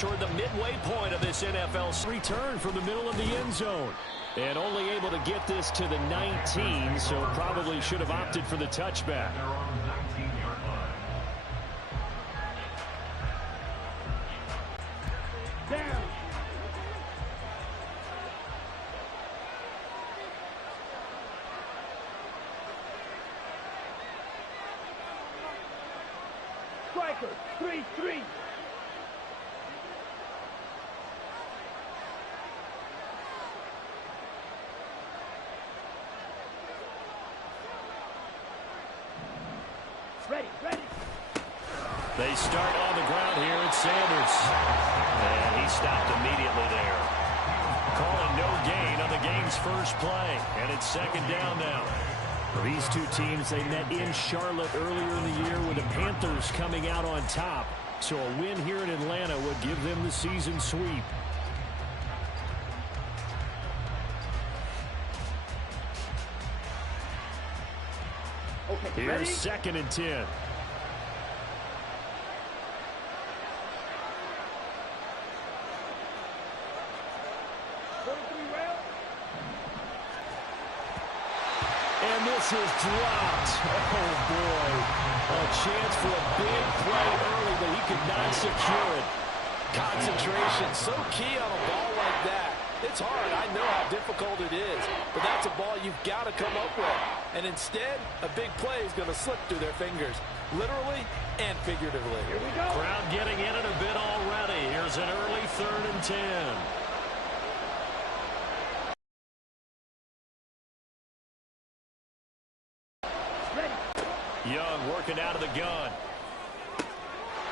toward the midway point of this NFL return from the middle of the end zone. And only able to get this to the 19, so probably should have opted for the touchback. Down. Striker, 3-3. Ready. They start on the ground here. It's Sanders. And he stopped immediately there. Calling no gain on the game's first play. And it's second down now. These two teams, they met in Charlotte earlier in the year with the Panthers coming out on top. So a win here in Atlanta would give them the season sweep. Okay, here's ready? second and 10. And this is dropped. Oh, boy. A chance for a big play early, but he could not secure it. Concentration, so key on a ball like that. It's hard. I know how difficult it is, but that's a ball you've got to come up with. And instead, a big play is going to slip through their fingers, literally and figuratively. Here we go. Crowd getting in it a bit already. Here's an early 3rd and 10. Young working out of the gun.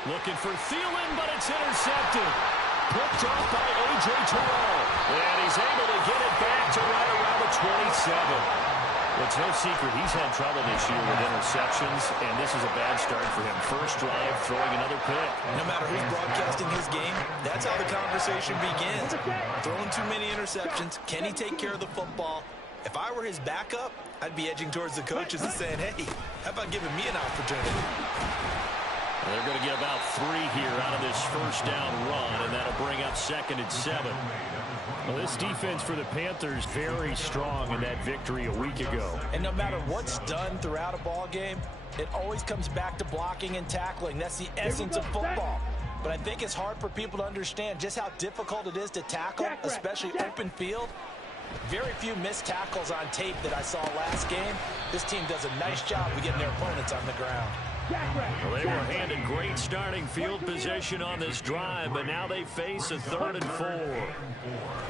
Looking for Thielen, but it's intercepted. Picked off by A.J. Terrell. And he's able to get it back to right around the 27. It's no secret he's had trouble this year with interceptions, and this is a bad start for him. First drive, throwing another pick. No matter who's broadcasting his game, that's how the conversation begins. Throwing too many interceptions. Can he take care of the football? If I were his backup, I'd be edging towards the coaches and saying, hey, how about giving me an opportunity? They're going to get about 3 here out of this first down run, and that'll bring up 2nd and 7. Well, this defense for the Panthers very strong in that victory a week ago. And no matter what's done throughout a ball game, it always comes back to blocking and tackling. That's the essence of football. But I think it's hard for people to understand just how difficult it is to tackle, especially open field. Very few missed tackles on tape that I saw last game. This team does a nice job of getting their opponents on the ground. Well, they were handed great starting field position on this drive, but now they face a 3rd and 4.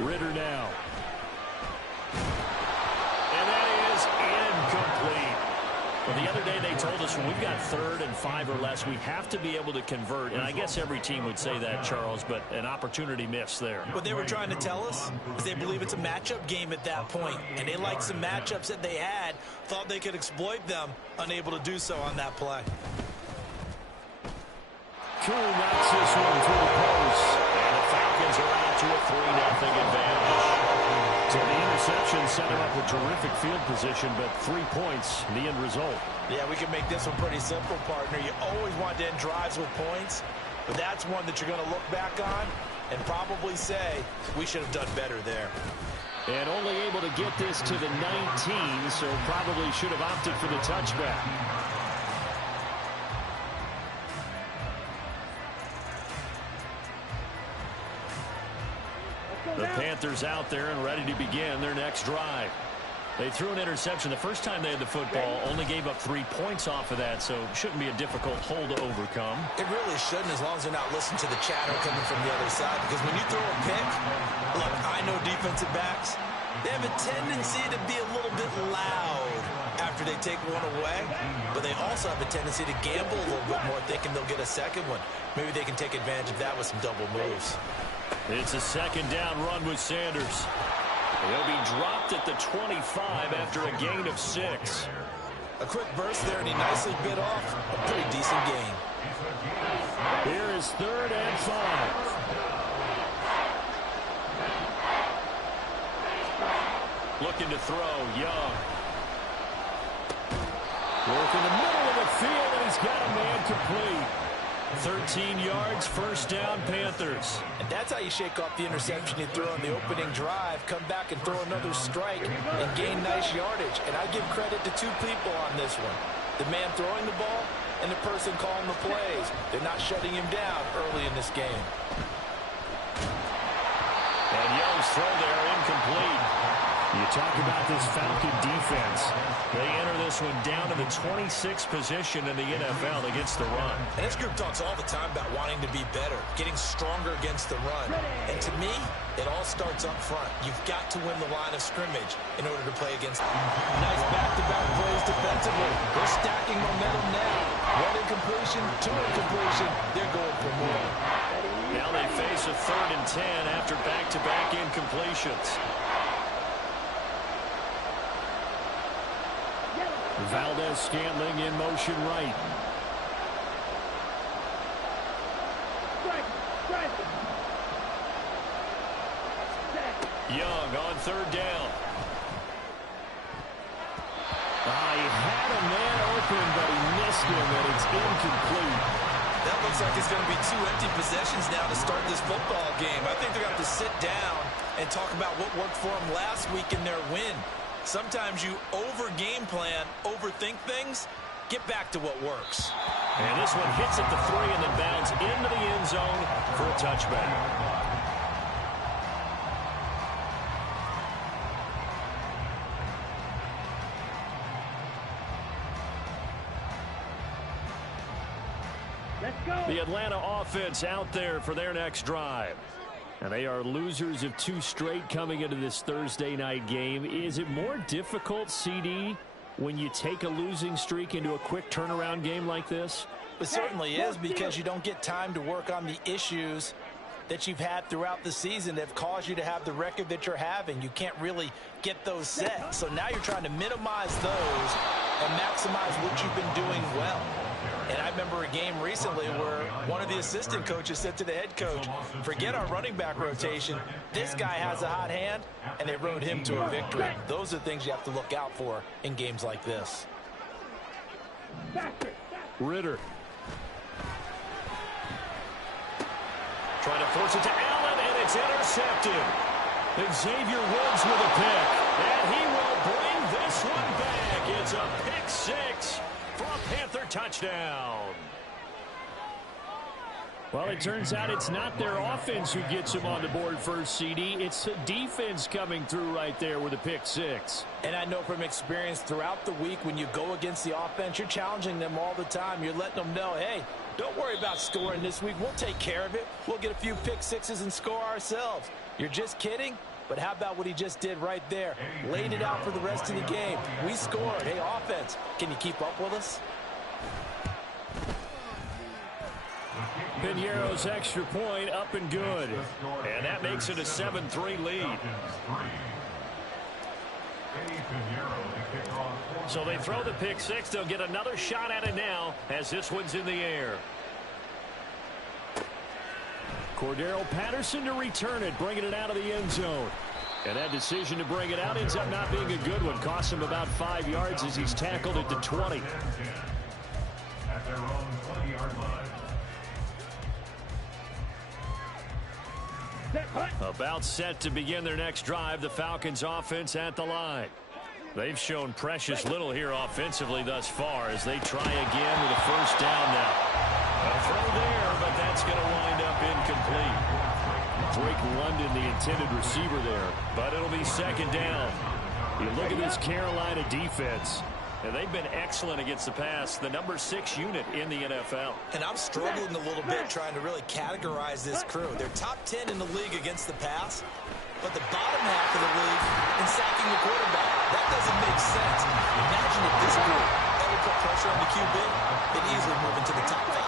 Ritter now. And that is incomplete. Well, the other day they told us when we've got 3rd and 5 or less, we have to be able to convert. And I guess every team would say that, Charles, but an opportunity missed there. What they were trying to tell us is they believe it's a matchup game at that point. And they liked some matchups that they had, thought they could exploit them, unable to do so on that play. Cool knocks this one through the post. And the Falcons are out to a 3-0 advantage. So the interception set him up with terrific field position, but 3 points, the end result. Yeah, we can make this one pretty simple, partner. You always want to end drives with points, but that's one that you're going to look back on and probably say, we should have done better there. And only able to get this to the 19, so probably should have opted for the touchback. The Panthers out there and ready to begin their next drive. They threw an interception the first time they had the football, only gave up 3 points off of that, so it shouldn't be a difficult hole to overcome. It really shouldn't, as long as they're not listening to the chatter coming from the other side, because when you throw a pick, look, I know defensive backs, they have a tendency to be a little bit loud after they take one away, but they also have a tendency to gamble a little bit more, thinking they'll get a second one. Maybe they can take advantage of that with some double moves. It's a second down run with Sanders. He'll be dropped at the 25 after a gain of 6. A quick burst there, and he nicely bit off a pretty decent gain. Here is 3rd and 5. Looking to throw, Young. Work in the middle of the field, and he's got a man complete. 13 yards, first down, Panthers. And that's how you shake off the interception you throw on the opening drive, come back and throw another strike and gain nice yardage. And I give credit to two people on this one. The man throwing the ball and the person calling the plays. They're not shutting him down early in this game. And Young's throw there incomplete. You talk about this Falcon defense. They enter this one down to the 26th position in the NFL against the run. And this group talks all the time about wanting to be better, getting stronger against the run. And to me, it all starts up front. You've got to win the line of scrimmage in order to play against them. Nice back-to-back plays defensively. They're stacking momentum now. One incompletion, two incompletion. They're going for more. Now they face a 3rd and 10 after back-to-back incompletions. Valdez-Scantling in motion right. Young on 3rd down. He had a man open, but he missed him, and it's incomplete. That looks like it's going to be 2 empty possessions now to start this football game. I think they're going to have to sit down and talk about what worked for them last week in their win. Sometimes you over-game plan, overthink things. Get back to what works. And this one hits at the 3 and then bounds into the end zone for a touchback. Let's go. The Atlanta offense out there for their next drive. And they are losers of 2 straight coming into this Thursday night game. Is it more difficult, CD, when you take a losing streak into a quick turnaround game like this? It certainly is, because you don't get time to work on the issues that you've had throughout the season that have caused you to have the record that you're having. You can't really get those set. So now you're trying to minimize those and maximize what you've been doing well. And I remember a game recently where one of the assistant coaches said to the head coach, forget our running back rotation. This guy has a hot hand, and they rode him to a victory. Those are things you have to look out for in games like this. Ritter. Trying to force it to Allen, and it's intercepted. Xavier Woods with a pick, and he will bring this one back. It's a pick 6 for a Panther touchdown. Well, it turns out it's not their offense who gets him on the board first, CD. It's the defense coming through right there with a pick 6. And I know from experience throughout the week, when you go against the offense, you're challenging them all the time. You're letting them know, hey, don't worry about scoring this week. We'll take care of it. We'll get a few pick 6s and score ourselves. You're just kidding? But how about what he just did right there? Laid it out for the rest of the game. We scored. Hey, offense, can you keep up with us? Piñeiro's extra point up and good. And that makes it a 7-3 lead. So they throw the pick 6. They'll get another shot at it now as this one's in the air. Cordero Patterson to return it, bringing it out of the end zone. And that decision to bring it out ends up not being a good one. Costs him about 5 yards as he's tackled at the 20. At their own 20-yard line. About set to begin their next drive. The Falcons offense at the line. They've shown precious little here offensively thus far as they try again with a first down now. A throw there, but that's going to wind up incomplete. Drake London, the intended receiver there, but it'll be second down. You look at this Carolina defense, and they've been excellent against the pass, the number 6 unit in the NFL. And I'm struggling a little bit trying to really categorize this crew. They're top 10 in the league against the pass, but the bottom half of the league in sacking the quarterback. That doesn't make sense. Imagine if this group ever put pressure on the QB, they'd easily move into the top 5.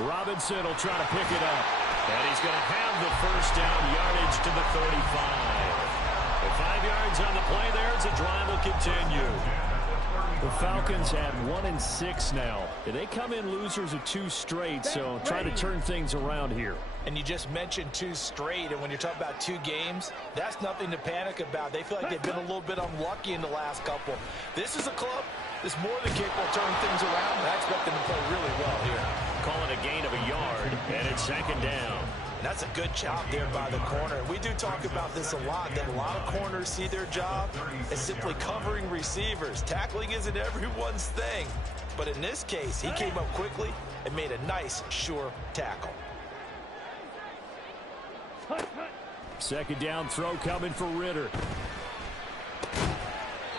Robinson will try to pick it up. And he's going to have the first down, yardage to the 35. With 5 yards on the play there, the drive will continue. The Falcons at 1-6 now. They come in losers of 2 straight, so try to turn things around here. And you just mentioned 2 straight, and when you're talking about 2 games, that's nothing to panic about. They feel like they've been a little bit unlucky in the last couple. This is a club that's more than capable of turning things around, and I expect them to play really well here. Call it a gain of a yard, and it's 2nd down. And that's a good job there by the corner. We do talk about this a lot, that a lot of corners see their job as simply covering receivers. Tackling isn't everyone's thing. But in this case, he came up quickly and made a nice, sure tackle. 2nd down throw coming for Ritter.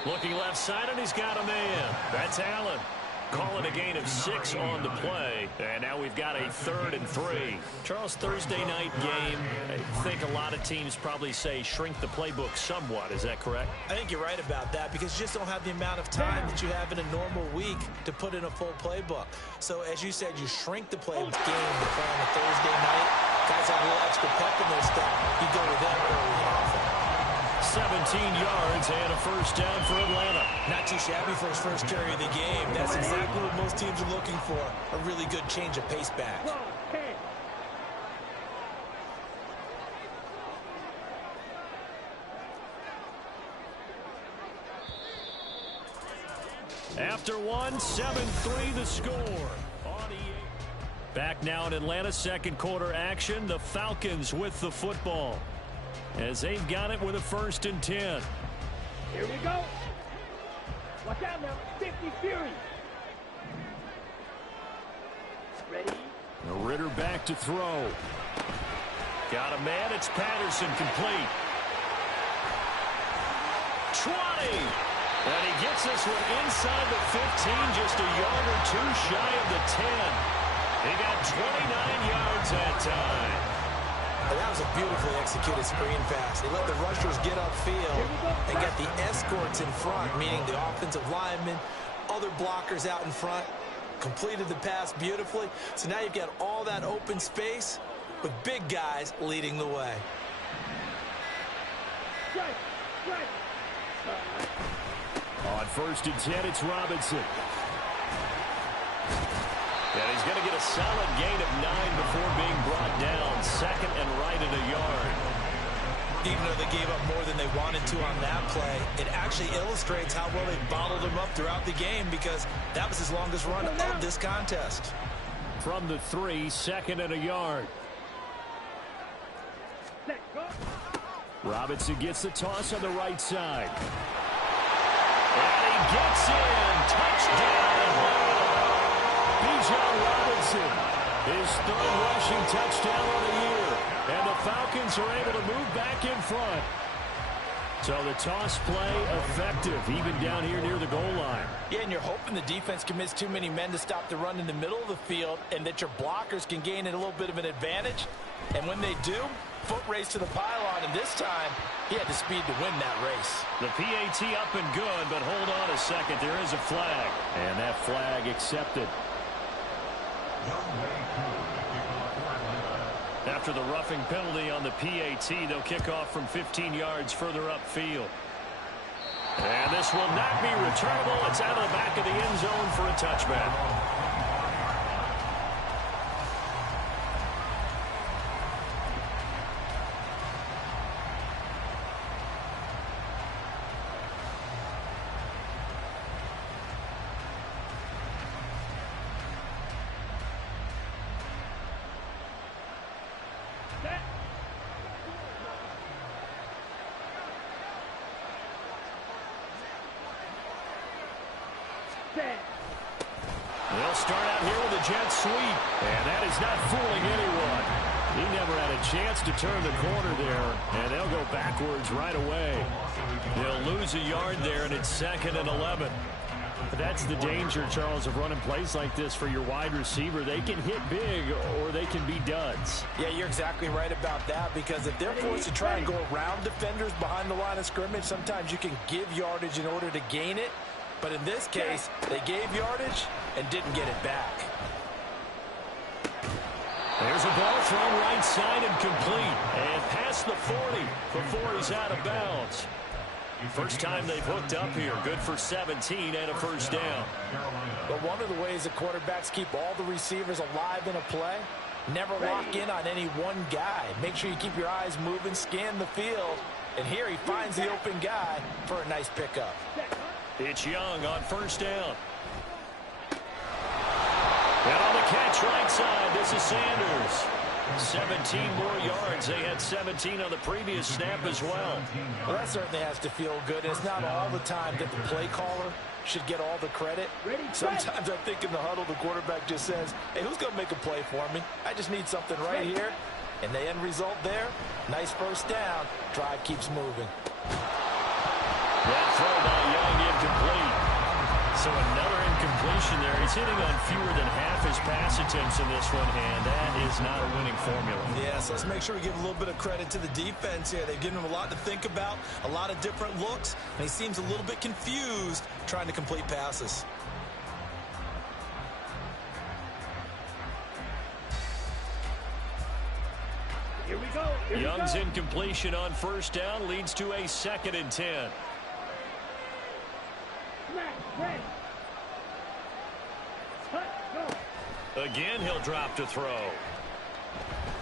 Looking left side, and he's got a man. That's Allen. Calling a gain of 6 on the play. And now we've got a 3rd and 3. Charles, Thursday night game, I think a lot of teams probably say shrink the playbook somewhat. Is that correct? I think you're right about that because you just don't have the amount of time that you have in a normal week to put in a full playbook. So as you said, you shrink the playbook game to play on a Thursday night. Guys have a little extra pep in their step. You go with them early and often. 17 yards and a 1st down for Atlanta. Not too shabby for his first carry of the game. That's exactly what most teams are looking for. A really good change of pace back. After 1, 7-3 the score. Back now in Atlanta, 2nd quarter action. The Falcons with the football, as they've got it with a 1st and 10. Here we go. Watch out now. 50 Fury. Ready? Ritter back to throw. Got a man. It's Patterson, complete. 20. And he gets this one inside the 15, just a yard or 2 shy of the 10. He got 29 yards that time. And that was a beautifully executed screen pass. They let the rushers get upfield and get the escorts in front, meaning the offensive linemen, other blockers out in front, completed the pass beautifully. So now you've got all that open space with big guys leading the way. On 1st and 10, it's Robinson. And he's going to get a solid gain of 9 before being brought down. 2nd and right at a yard. Even though they gave up more than they wanted to on that play, it actually illustrates how well they bottled them up throughout the game because that was his longest run of this contest. From the 3, 2nd and a yard. Robinson gets the toss on the right side. And he gets in. Touchdown. Bijan Robinson, his 3rd rushing touchdown on the year. And the Falcons are able to move back in front. So the toss play effective, even down here near the goal line. Yeah, and you're hoping the defense commits too many men to stop the run in the middle of the field and that your blockers can gain a little bit of an advantage. And when they do, foot race to the pylon, and this time he had the speed to win that race. The PAT up and good, but hold on a second. There is a flag, and that flag accepted. After the roughing penalty on the PAT, they'll kick off from 15 yards further upfield. And this will not be returnable. It's out of the back of the end zone for a touchback. They'll start out here with a jet sweep, and that is not fooling anyone. He never had a chance to turn the corner there, and they'll go backwards right away. They'll lose a yard there, and it's 2nd and 11. But that's the danger, Charles, of running plays like this for your wide receiver. They can hit big, or they can be duds. Yeah, you're exactly right about that, because if they're forced to try and go around defenders behind the line of scrimmage, sometimes you can give yardage in order to gain it. But in this case, they gave yardage and didn't get it back. There's a ball thrown right side and complete. And past the 40 before he's out of bounds. First time they've hooked up here. Good for 17 and a 1st down. But one of the ways the quarterbacks keep all the receivers alive in a play Never lock in on any one guy. Make sure you keep your eyes moving, scan the field. And here he finds the open guy for a nice pickup. It's Young on first down. And on the catch right side, this is Sanders. 17 more yards. They had 17 on the previous snap as well. Well, that certainly has to feel good. It's not all the time that the play caller should get all the credit. Sometimes I think in the huddle, the quarterback just says, hey, who's going to make a play for me? I just need something right here. And the end result there, nice first down. Drive keeps moving. That throw by Young incomplete. So another incompletion there. He's hitting on fewer than half his pass attempts in this one, and that is not a winning formula. Yes, let's make sure we give a little bit of credit to the defense here. They've given him a lot to think about, a lot of different looks, and he seems a little bit confused trying to complete passes. Here we go. Young's incompletion on first down leads to a 2nd and 10. Again, he'll drop to throw.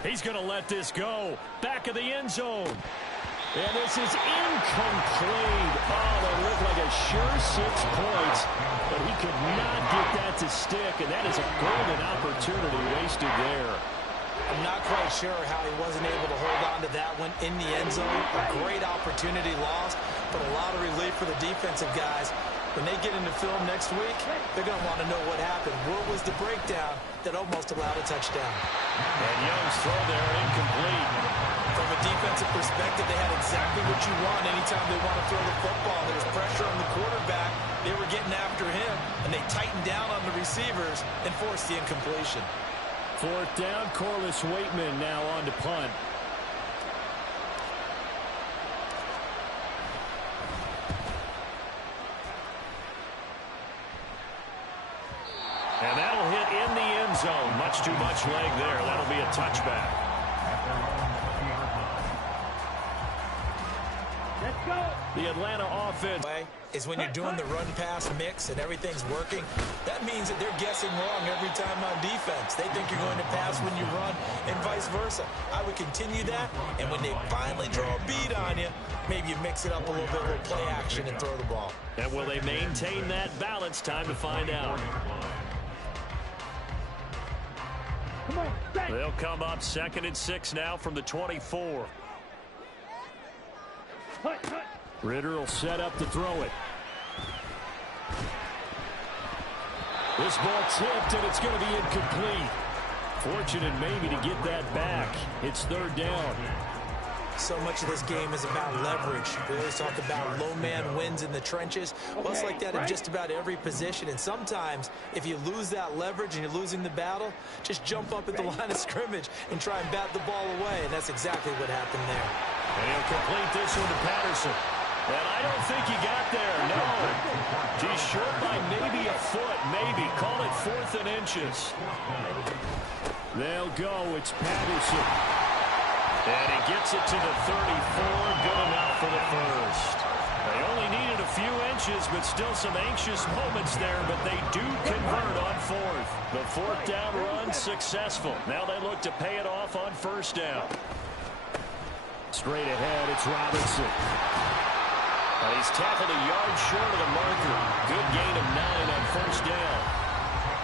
He's going to let this go. Back of the end zone. And this is incomplete. Oh, that looked like a sure 6 points. But he could not get that to stick. And that is a golden opportunity wasted there. I'm not quite sure how he wasn't able to hold on to that one in the end zone. A great opportunity lost, but a lot of relief for the defensive guys. When they get into film next week, they're going to want to know what happened. Where was the breakdown that almost allowed a touchdown? And Young's throw there incomplete. From a defensive perspective, they had exactly what you want anytime they want to throw the football. There was pressure on the quarterback. They were getting after him, and they tightened down on the receivers and forced the incompletion. 4th down, Corliss Waitman now on to punt. And that'll hit in the end zone. Much too much leg there. That'll be a touchback. Let's go. The Atlanta offense Is when you're doing the run-pass mix and everything's working, that means that they're guessing wrong every time on defense. They think you're going to pass when you run and vice versa. I would continue that, and when they finally draw a beat on you, maybe you mix it up a little bit with play action and throw the ball. And will they maintain that balance? Time to find out. Come on. Back. They'll come up 2nd and 6 now from the 24. Hut, hut. Ritter will set up to throw it. This ball tipped, and it's going to be incomplete. Fortunate maybe to get that back. It's 3rd down. So much of this game is about leverage. We always talk about low man wins in the trenches. Well, it's like that in just about every position. And sometimes, if you lose that leverage and you're losing the battle, just jump up at the line of scrimmage and try and bat the ball away. And that's exactly what happened there. And he'll complete this one to Patterson. And I don't think he got there, no. He's short by maybe a foot, maybe. Call it 4th and inches. They'll go. It's Patterson. And he gets it to the 34. Good enough for the first. They only needed a few inches, but still some anxious moments there, but they do convert on 4th. The 4th down run successful. Now they look to pay it off on 1st down. Straight ahead, it's Robinson. And he's tackled a yard short of the marker. Good gain of 9 on 1st down.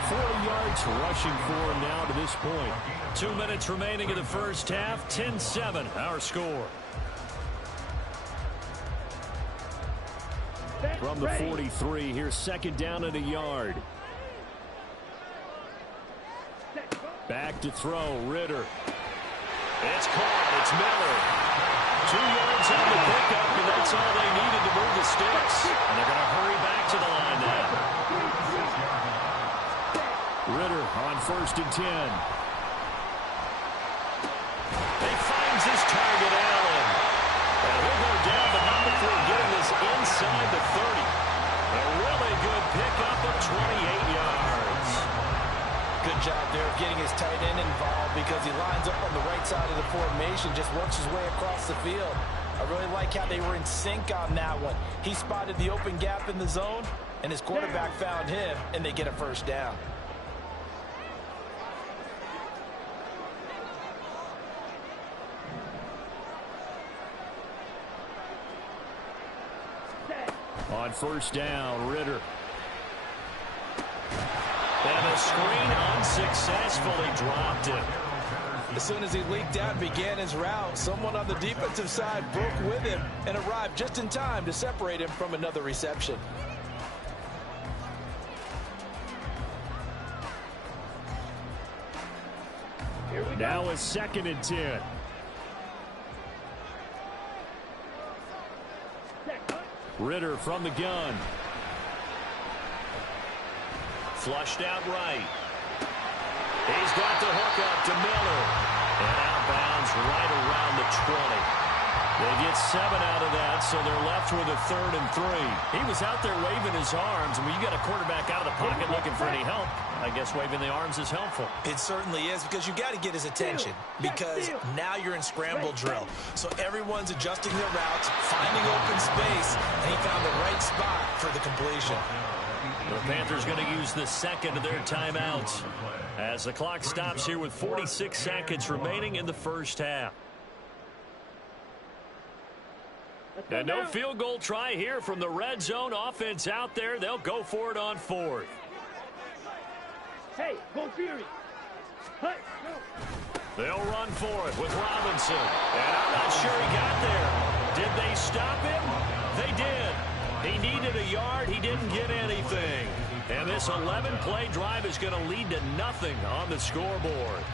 4 yards rushing for him now to this point. 2 minutes remaining in the first half. 10-7, our score. From the 43, here's 2nd down and a yard. Back to throw, Ritter. It's caught, it's Miller. 2 yards on the pickup, and that's all they needed to move the sticks. And they're going to hurry back to the line now. Ritter on 1st and 10. He finds his target, Allen. And he'll go down, but not before getting this inside the 30. A really good pickup of 28 yards. Good job there of getting his tight end involved because he lines up on the right side of the formation, just works his way across the field. I really like how they were in sync on that one. He spotted the open gap in the zone, and his quarterback found him, and they get a 1st down. On first down, Ritter. And the screen unsuccessfully dropped it. As soon as he leaked out and began his route, someone on the defensive side broke with him and arrived just in time to separate him from another reception. Now it's 2nd and 10. Ritter from the gun. Flushed out right. He's got the hook up to Miller. And outbounds right around the 20. They get 7 out of that, so they're left with a 3rd and 3. He was out there waving his arms, and when you got a quarterback out of the pocket looking for any help, I guess waving the arms is helpful. It certainly is, because you got to get his attention, because now you're in scramble drill. So everyone's adjusting their routes, finding open space, and he found the right spot for the completion. The Panthers going to use the 2nd of their timeouts as the clock stops here with 46 seconds remaining in the first half. And no field goal try here from the red zone. Offense out there. They'll go for it on 4th. Hey, go Fury. Hey, go. They'll run for it with Robinson. And I'm not sure he got there. Did they stop him? They did. He needed a yard. He didn't get anything. And this 11-play drive is going to lead to nothing on the scoreboard.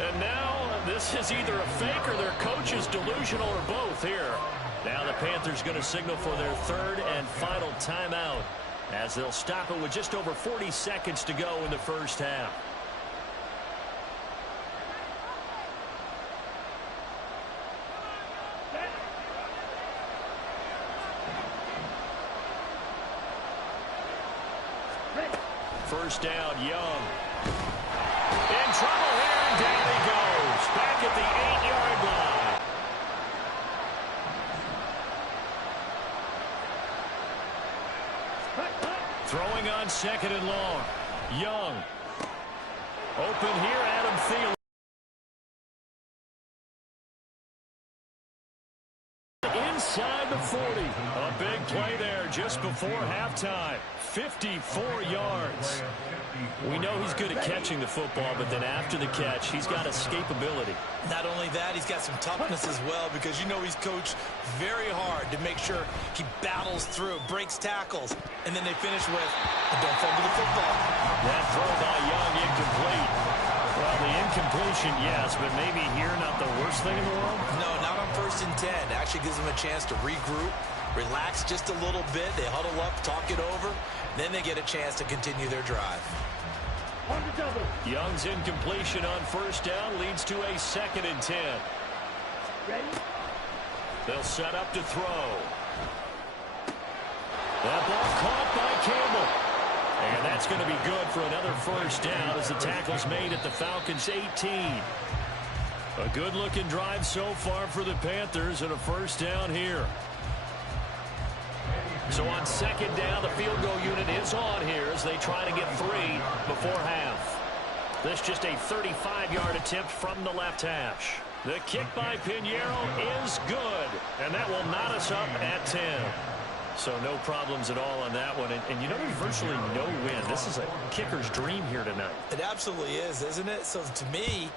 And now this is either a fake or their coach is delusional or both here. Now the Panthers going to signal for their 3rd and final timeout as they'll stop it with just over 40 seconds to go in the first half. First down, Young. In trouble here, and down he goes. Back at the 8-yard line. Throwing on 2nd and long. Young. Open here, Adam Thielen. Inside the 40. A big play there just before halftime. 54 yards. We know he's good at catching the football, but then after the catch, he's got escapability. Not only that, he's got some toughness as well, because you know he's coached very hard to make sure he battles through, breaks tackles, and then they finish with, don't fumble the football. That throw by Young incomplete. Well, the incompletion, yes, but maybe here not the worst thing in the world? No, not on 1st and 10. It actually gives them a chance to regroup, relax just a little bit. They huddle up, talk it over. Then they get a chance to continue their drive. Young's incompletion on 1st down leads to a 2nd and 10. Ready? They'll set up to throw. That ball caught by Campbell. And that's going to be good for another first down as the tackle's made at the Falcons' 18. A good-looking drive so far for the Panthers and a first down here. So on 2nd down, the field goal unit is on here as they try to get 3 before half. This just a 35-yard attempt from the left hash. The kick by Pinheiro is good, and that will knot us up at 10. So no problems at all on that one. And you know, there's virtually no wind. This is a kicker's dream here tonight. It absolutely is, isn't it? So to me,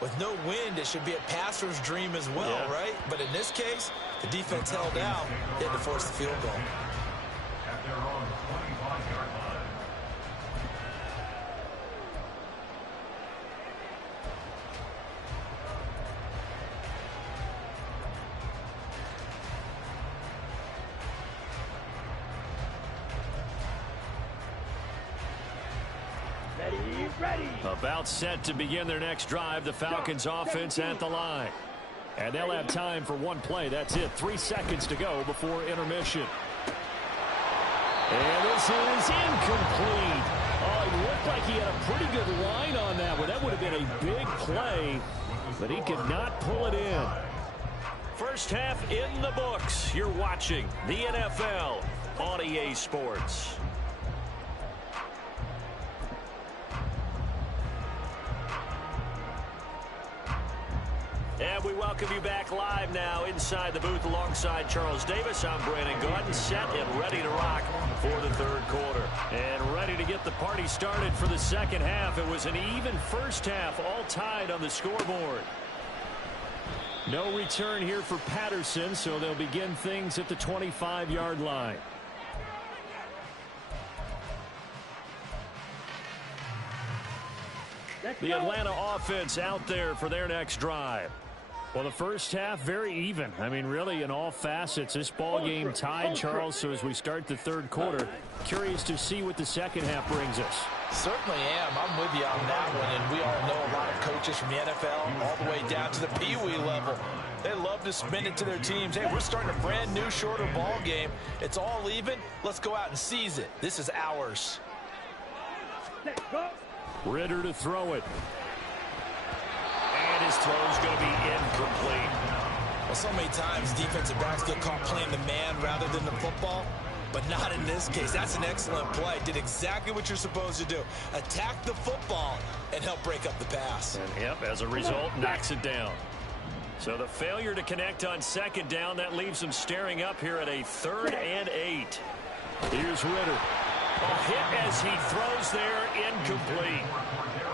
with no wind, it should be a passer's dream as well, yeah. Right? But in this case, the defense held out. They had to force the field goal. At their own 25-yard line. Ready. About set to begin their next drive, the Falcons offense at the line. And they'll have time for one play. That's it. 3 seconds to go before intermission. And this is incomplete. Oh, it looked like he had a pretty good line on that one. That would have been a big play, but he could not pull it in. First half in the books. You're watching the NFL on EA Sports. And we welcome you back live now inside the booth alongside Charles Davis. I'm Brandon Gaudin, set and ready to rock for the third quarter. And ready to get the party started for the second half. It was an even first half, all tied on the scoreboard. No return here for Patterson, so they'll begin things at the 25-yard line. The Atlanta offense out there for their next drive. Well, the first half, very even. I mean, really, in all facets, this ball game tied, Charles. So as we start the third quarter, curious to see what the second half brings us. Certainly am. I'm with you on that one. And we all know a lot of coaches from the NFL all the way down to the Pee Wee level. They love to spin it to their teams. Hey, we're starting a brand new, shorter ball game. It's all even. Let's go out and seize it. This is ours. Ritter to throw it. And his throw's going to be incomplete. Well, so many times defensive backs get caught playing the man rather than the football, but not in this case. That's an excellent play. Did exactly what you're supposed to do. Attack the football and help break up the pass. And, yep, as a result, knocks it down. So the failure to connect on second down, that leaves him staring up here at a 3rd and 8. Here's Ritter. A hit as he throws there, incomplete.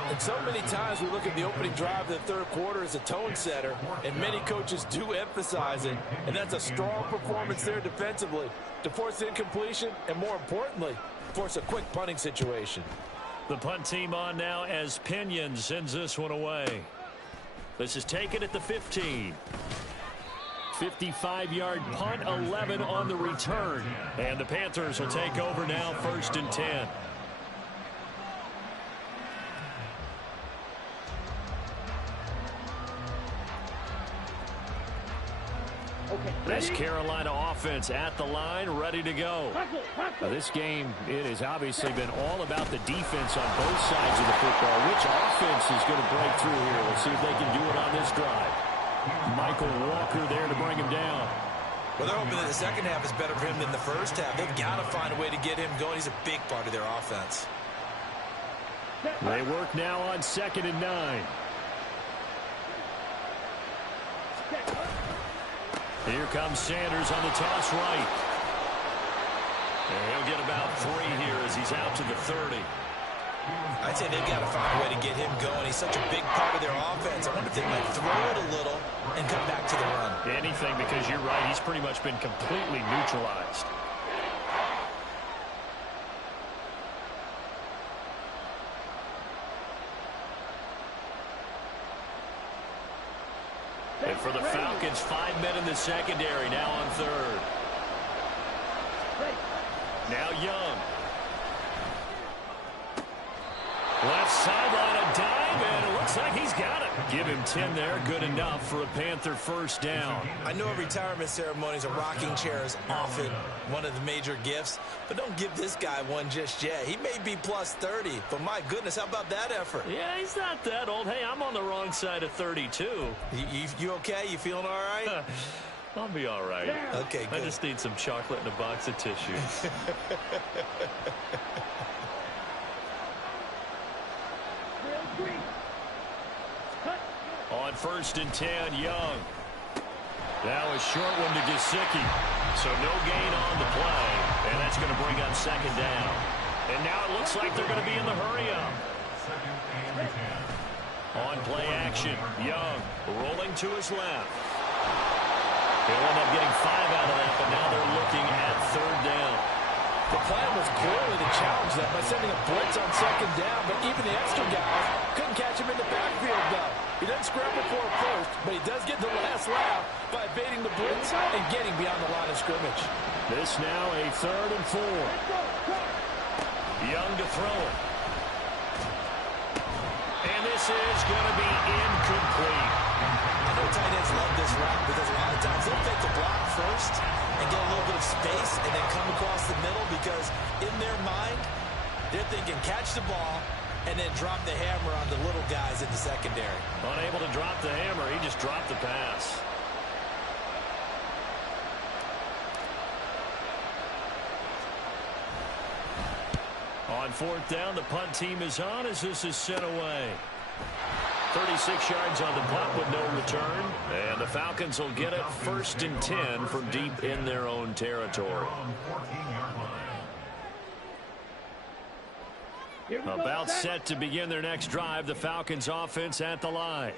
And so many times we look at the opening drive of the third quarter as a tone setter, and many coaches do emphasize it, and that's a strong performance there defensively to force incompletion and, more importantly, force a quick punting situation. The punt team on now as Pinion sends this one away. This is taken at the 15. 55-yard punt, 11 on the return. And the Panthers will take over now, 1st and 10. This Carolina offense at the line, ready to go. Now, this game, it has obviously been all about the defense on both sides of the football. Which offense is going to break through here? We'll see if they can do it on this drive. Michael Walker there to bring him down. Well, they're hoping that the second half is better for him than the first half. They've got to find a way to get him going. He's a big part of their offense. They work now on 2nd and 9. Here comes Sanders on the toss right. And he'll get about 3 here as he's out to the 30. I'd say they've got to find a way to get him going. He's such a big part of their offense. I wonder if they might throw it a little and come back to the run. Anything, because you're right. He's pretty much been completely neutralized. And for the Falcons, 5 men in the secondary, now on 3rd. Now Young. Left sideline, a dive, and it looks like he's got it. Give him 10 there, good enough for a Panther first down. I know retirement ceremonies, a rocking chair is often one of the major gifts, but don't give this guy one just yet. He may be plus 30, but my goodness, how about that effort? Yeah, he's not that old. Hey, I'm on the wrong side of 32. You okay? You feeling all right? I'll be all right. Okay, good. I just need some chocolate and a box of tissues. On 1st and 10, Young. Now a short one to Gesicki. So no gain on the play. And that's going to bring up 2nd down. And now it looks like they're going to be in the hurry-up. On play action, Young rolling to his left. They'll end up getting 5 out of that, but now they're looking at 3rd down. The plan was clearly to challenge them by sending a blitz on 2nd down, but even the extra guys couldn't catch him in the backfield, though. He doesn't scramble for a first, but he does get the last laugh by evading the blitz and getting beyond the line of scrimmage. This now a 3rd and 4. Young to throw it. And this is going to be incomplete. I know tight ends love this route because a lot of times they'll take the block first and get a little bit of space and then come across the middle because in their mind, they're thinking catch the ball and then drop the hammer on the little guys in the secondary. Unable to drop the hammer, he just dropped the pass. fourth down. The punt team is on as this is sent away. 36 yards on the punt with no return. And the Falcons will get it 1st and 10 from deep in their own territory. About set to begin their next drive. The Falcons offense at the line.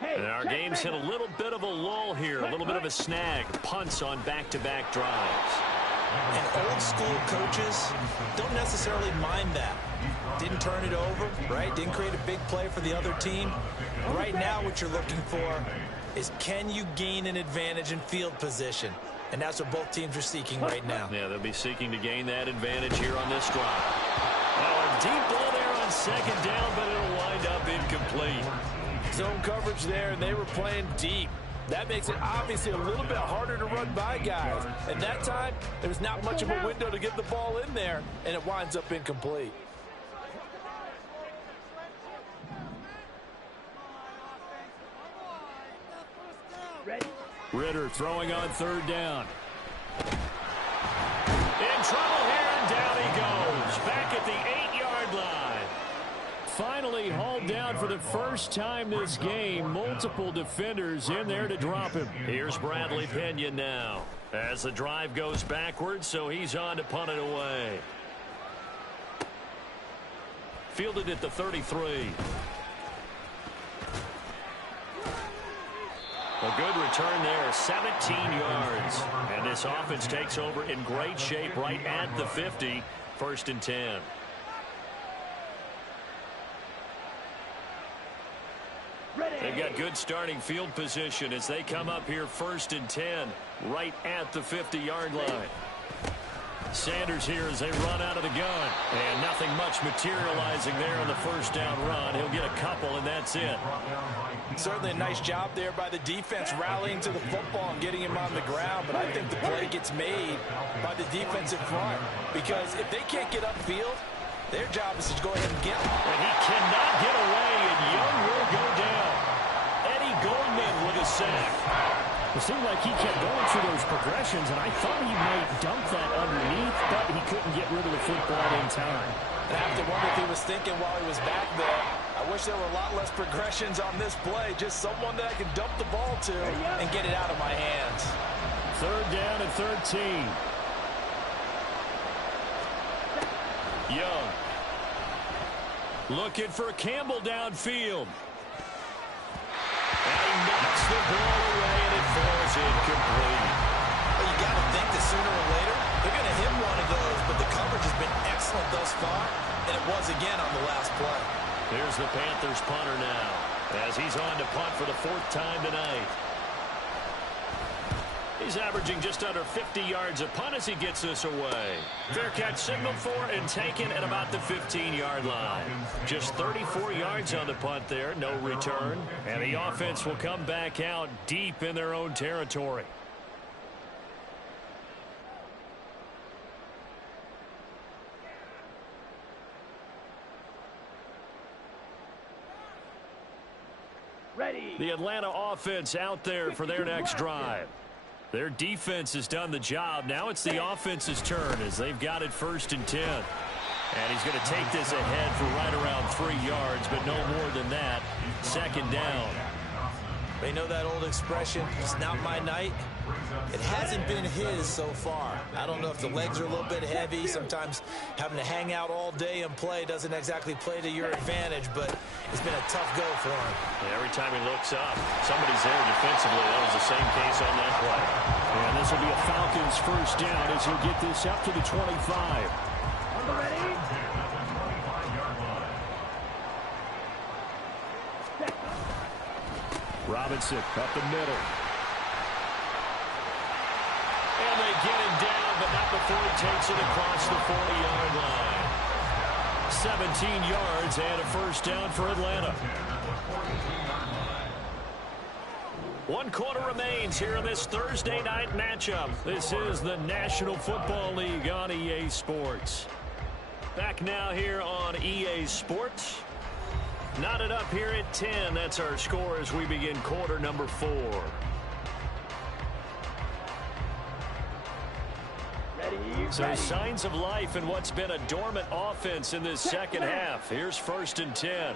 And our game's hit a little bit of a lull here, a little bit of a snag. Punts on back-to-back drives. And old school coaches don't necessarily mind that. Didn't turn it over, right? Didn't create a big play for the other team. Right now what you're looking for is, can you gain an advantage in field position? And that's what both teams are seeking right now. Yeah, they'll be seeking to gain that advantage here on this drive. Now a deep ball there on 2nd down, but it'll wind up incomplete. Zone coverage there, and they were playing deep. That makes it obviously a little bit harder to run by guys. And that time, there was not much of a window to get the ball in there, and it winds up incomplete. Ritter throwing on 3rd down. In trouble here, and down he goes. Back at the 8-yard line. Finally hauled down for the first time this game. Multiple defenders in there to drop him. Here's Bradley Pena now as the drive goes backwards, so he's on to punt it away. Fielded at the 33. A good return there, 17 yards. And this offense takes over in great shape right at the 50, 1st and 10. They've got good starting field position as they come up here 1st and 10, right at the 50-yard line. Sanders here as they run out of the gun. And nothing much materializing there on the 1st down run. He'll get a couple, and that's it. Certainly a nice job there by the defense rallying to the football and getting him on the ground. But I think the play gets made by the defensive front, because if they can't get upfield, their job is to go ahead and get him. And he cannot get away, and Young will go down. Eddie Goldman with a sack. It seemed like he kept going through those progressions, and I thought he might dump that underneath, but he couldn't get rid of the football in time. I have to wonder if he was thinking while he was back there, I wish there were a lot less progressions on this play. Just someone that I can dump the ball to and get it out of my hands. 3rd down and 13. Young. Looking for Campbell downfield. And he knocks the ball away, and it falls incomplete. Well, you got to think that sooner or later they're going to hit one of those, but the coverage has been excellent thus far, and it was again on the last play. Here's the Panthers punter now as he's on to punt for the 4th time tonight. He's averaging just under 50 yards a punt as he gets this away. Fair catch signaled for and taken at about the 15-yard line. Just 34 yards on the punt there, no return. And the offense will come back out deep in their own territory. Ready. The Atlanta offense out there for their next drive. Their defense has done the job. Now it's the offense's turn as they've got it 1st and 10. And he's going to take this ahead for right around 3 yards, but no more than that. 2nd down. They know that old expression, it's not my night. It hasn't been his so far. I don't know if the legs are a little bit heavy. Sometimes having to hang out all day and play doesn't exactly play to your advantage, but it's been a tough go for him. And every time he looks up, somebody's there defensively. That was the same case on that play. And this will be a Falcons 1st down as he'll get this up to the 25. Ready. Robinson up the middle. And they get him down, but not before he takes it across the 40-yard line. 17 yards and a 1st down for Atlanta. 1 quarter remains here in this Thursday night matchup. This is the National Football League on EA Sports. Back now here on EA Sports. Knotted up here at 10. That's our score as we begin quarter number 4. Ready. So signs of life in what's been a dormant offense in this second half. Here's 1st and 10.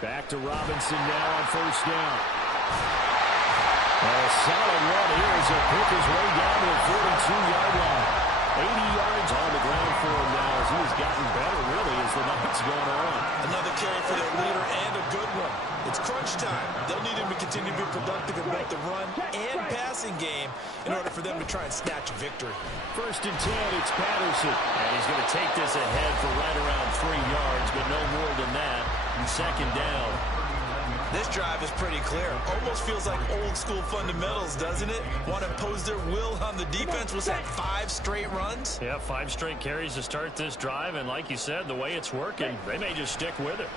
Back to Robinson now on 1st down. A solid run here as he'll pick his way down to the 42-yard line. 80 yards on the ground for him now as he has gotten better, really, as the night's gone on. Another carry for their leader and a good one. It's crunch time. They'll need him to continue to be productive in both the run and passing game in order for them to try and snatch a victory. 1st and 10, it's Patterson. And he's going to take this ahead for right around 3 yards, but no more than that. And 2nd down. This drive is pretty clear. Almost feels like old school fundamentals, doesn't it? Want to impose their will on the defense. Was that 5 straight runs? Yeah, 5 straight carries to start this drive. And like you said, the way it's working, they may just stick with it.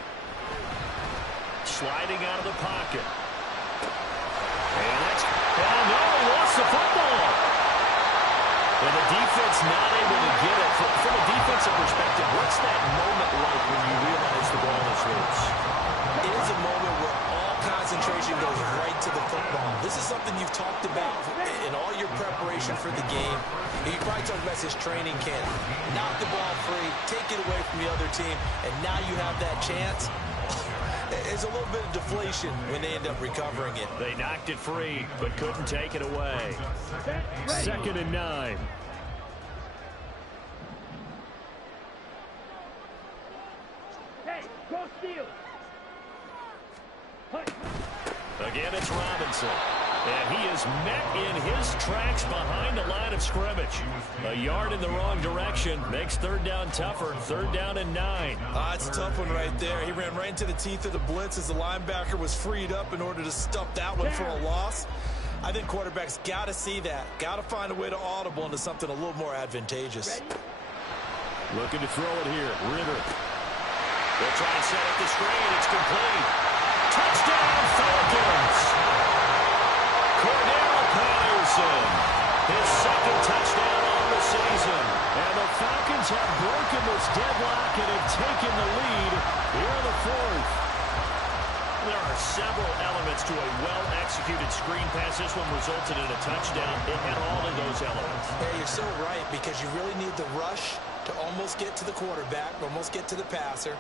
Sliding out of the pocket. And that's... Oh, no, he lost the football. And the defense not able to get it. From a defensive perspective, what's that moment like when you realize the ball is loose? It is a moment where all concentration goes right to the football. This is something you've talked about in all your preparation for the game. You probably talked about this training camp. Knock the ball free, take it away from the other team, and now you have that chance. There's a little bit of deflation when they end up recovering it. They knocked it free, but couldn't take it away. 2nd and 9. Hey, go steal. Again, it's Robinson. And he is met in his tracks behind the line of scrimmage. A yard in the wrong direction makes 3rd down tougher. 3rd down and 9. It's a tough one right there. He ran right into the teeth of the blitz as the linebacker was freed up in order to stuff that one for a loss. I think quarterbacks got to see that. Got to find a way to audible into something a little more advantageous. Looking to throw it here. Ritter. They'll try and set up the screen. It's complete. Touchdown, Falcons. Cordell Patterson, his 2nd touchdown on the season. And the Falcons have broken this deadlock and have taken the lead here in the 4th. There are several elements to a well-executed screen pass. This one resulted in a touchdown. It had all of those elements. Yeah, you're so right, because you really need the rush to almost get to the quarterback, almost get to the passer.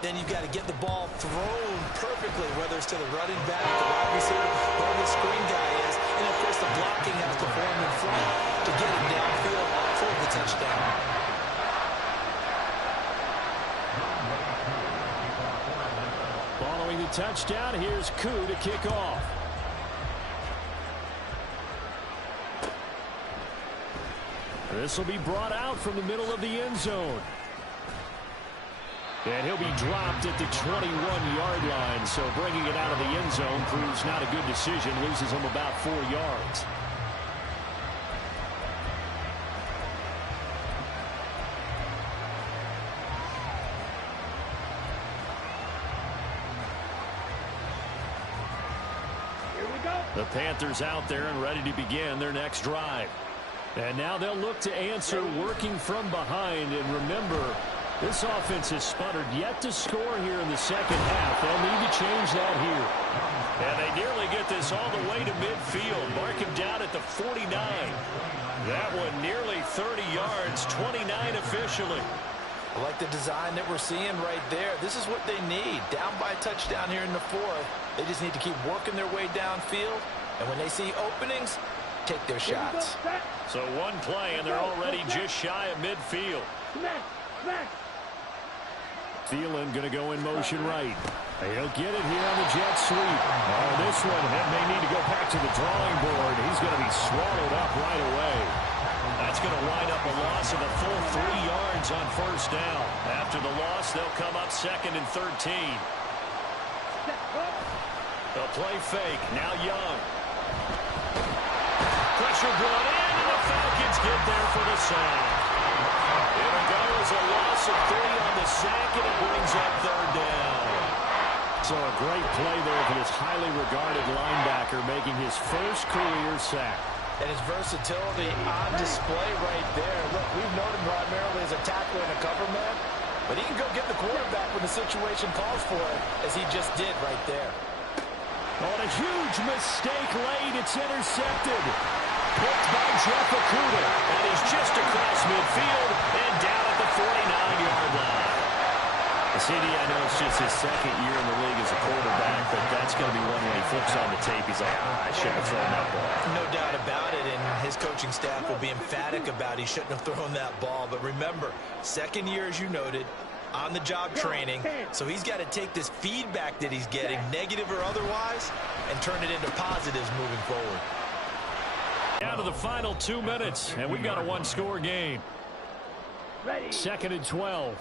Then you've got to get the ball thrown perfectly, whether it's to the running back, the wide receiver, whoever the screen guy is. And, of course, the blocking has to form in front to get it downfield for the touchdown. Following the touchdown, here's Koo to kick off. This will be brought out from the middle of the end zone. And he'll be dropped at the 21-yard line, so bringing it out of the end zone proves not a good decision, loses him about 4 yards. Here we go. The Panthers out there and ready to begin their next drive. And now they'll look to answer working from behind. And remember, this offense has sputtered yet to score here in the second half. They'll need to change that here. And they nearly get this all the way to midfield. Mark him down at the 49. That one nearly 30 yards, 29 officially. I like the design that we're seeing right there. This is what they need. Down by a touchdown here in the 4th. They just need to keep working their way downfield. And when they see openings, take their shots. So one play, and they're already just shy of midfield. Smash, smash. Thielen going to go in motion right. He'll get it here on the jet sweep. Oh, this one may need to go back to the drawing board. He's going to be swallowed up right away. That's going to wind up a loss of a full 3 yards on 1st down. After the loss, they'll come up 2nd and 13. A play fake. Now Young. Pressure brought in, and the Falcons get there for the sack. It'll go as a loss of 3 on the sack, and it brings up 3rd down. So a great play there for this highly regarded linebacker making his first career sack. And his versatility on display right there. Look, we've known him primarily as a tackler and a cover man, but he can go get the quarterback when the situation calls for it, as he just did right there. On a huge mistake late, it's intercepted. picked by Jeff Okudah. And he's just across midfield and down at the 49-yard line. CD, I know it's just his second year in the league as a quarterback, but that's going to be one when he flips on the tape. He's like, I shouldn't have thrown that ball. No doubt about it, and his coaching staff will be emphatic about he shouldn't have thrown that ball. But remember, second year, as you noted, on-the-job training, so he's got to take this feedback that he's getting, negative or otherwise, and turn it into positives moving forward. Down to the final 2 minutes, and we've got a one-score game. Ready. 2nd and 12.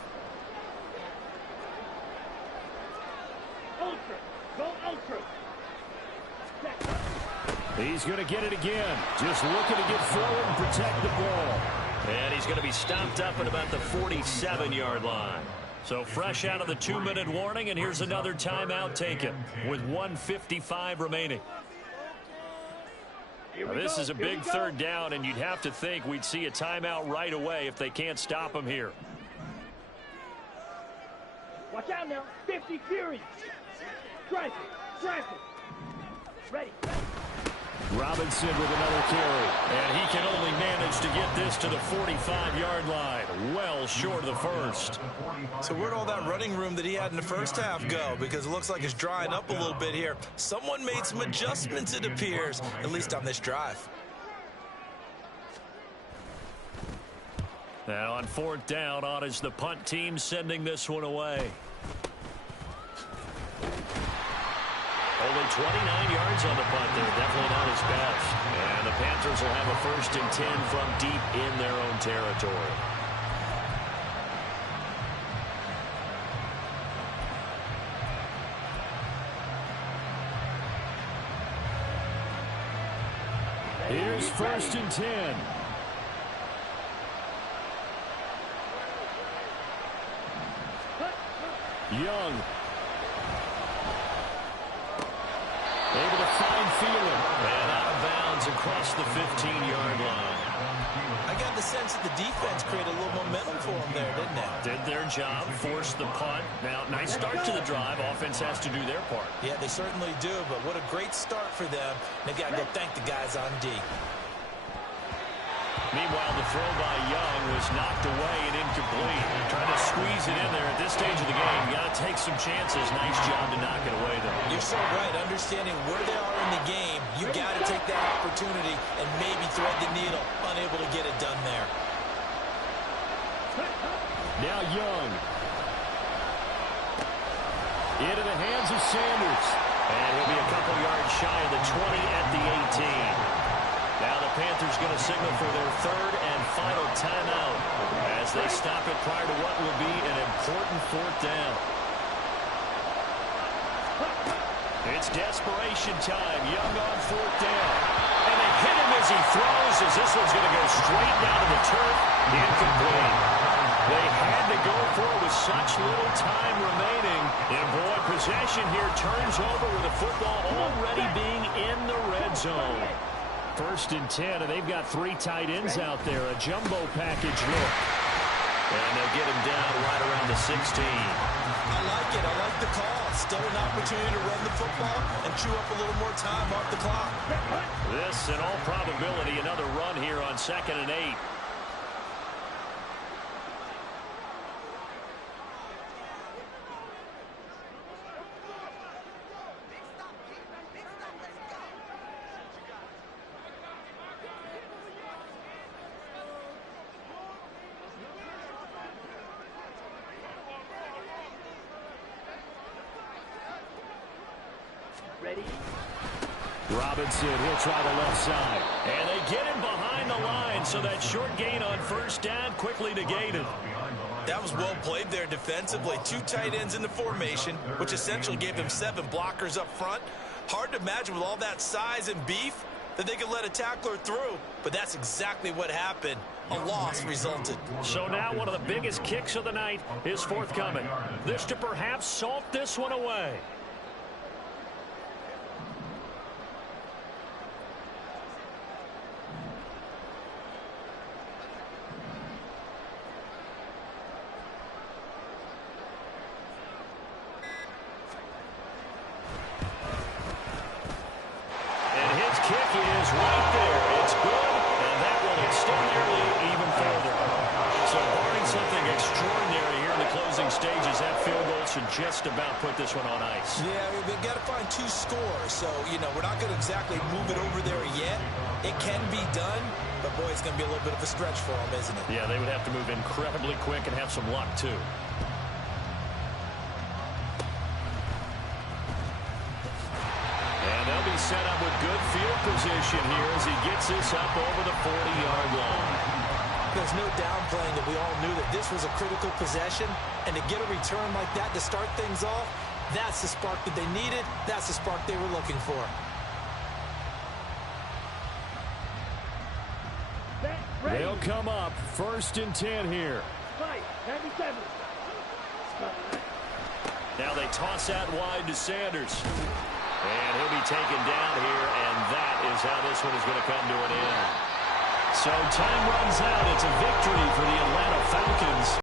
Ultra. Go ultra. He's going to get it again. Just looking to get forward and protect the ball. And he's going to be stopped up at about the 47-yard line. So fresh out of the 2-minute warning, and here's another timeout taken with 1:55 remaining. Now, this is a big third down, and you'd have to think we'd see a timeout right away if they can't stop him here. Watch out now. 50 Fury. Strike it. Strike it. Ready. Robinson with another carry. And he can only manage to get this to the 45-yard line. Well short of the first. So where'd all that running room that he had in the first half go? Because it looks like it's drying up a little bit here. Someone made some adjustments, it appears, at least on this drive. Now on 4th down, on is the punt team sending this one away. Only 29 yards on the punt there. Definitely not his best. And the Panthers will have a 1st and 10 from deep in their own territory. Here's 1st and 10. Young. Able to find Thielen. And out of bounds across the 15-yard line. I got the sense that the defense created a little momentum for him there, didn't they? Did their job, forced the punt. Now, nice start to the drive. Offense has to do their part. Yeah, they certainly do, but what a great start for them. They've got to go thank the guys on D. Meanwhile, the throw by Young was knocked away and incomplete. Trying to squeeze it in there at this stage of the game. You got to take some chances. Nice job to knock it away, though. You're so right. Understanding where they are in the game, you got to take that opportunity and maybe thread the needle. Unable to get it done there. Now Young. Into the hands of Sanders. And he'll be a couple yards shy of the 20 at the 18. Now the Panthers going to signal for their 3rd and final timeout as they stop it prior to what will be an important 4th down. It's desperation time. Young on 4th down. And they hit him as he throws, as this one's going to go straight down to the turf. Incomplete. They had to go for it with such little time remaining. And boy, possession here turns over with the football already being in the red zone. 1st and 10, and they've got 3 tight ends out there. A jumbo package look. And they'll get him down right around the 16. I like it. I like the call. Still an opportunity to run the football and chew up a little more time off the clock. This, in all probability, another run here on 2nd and 8. Ready. Robinson, he'll try the left side. And they get him behind the line, so that short gain on 1st down quickly negated. That was well played there defensively. 2 tight ends in the formation, which essentially gave him 7 blockers up front. Hard to imagine with all that size and beef that they could let a tackler through, but that's exactly what happened. A loss resulted. So now one of the biggest kicks of the night is forthcoming. This to perhaps salt this one away. Kick is right there. It's good, should just about put this one on ice. Yeah, they've got to find 2 scores. So, we're not going to exactly move it over there yet. It can be done, but, boy, it's going to be a little bit of a stretch for them, isn't it? Yeah, they would have to move incredibly quick and have some luck, too. And they'll be set up with good field position here as he gets this up over the 40-yard line. There's no downplaying that we all knew that this was a critical possession, and to get a return like that to start things off, that's the spark that they needed. That's the spark they were looking for. They'll come up 1st and 10 here. 97. Now they toss that wide to Sanders. And he'll be taken down here, and that is how this one is going to come to an end. So time runs out. It's a victory for the Atlanta Falcons.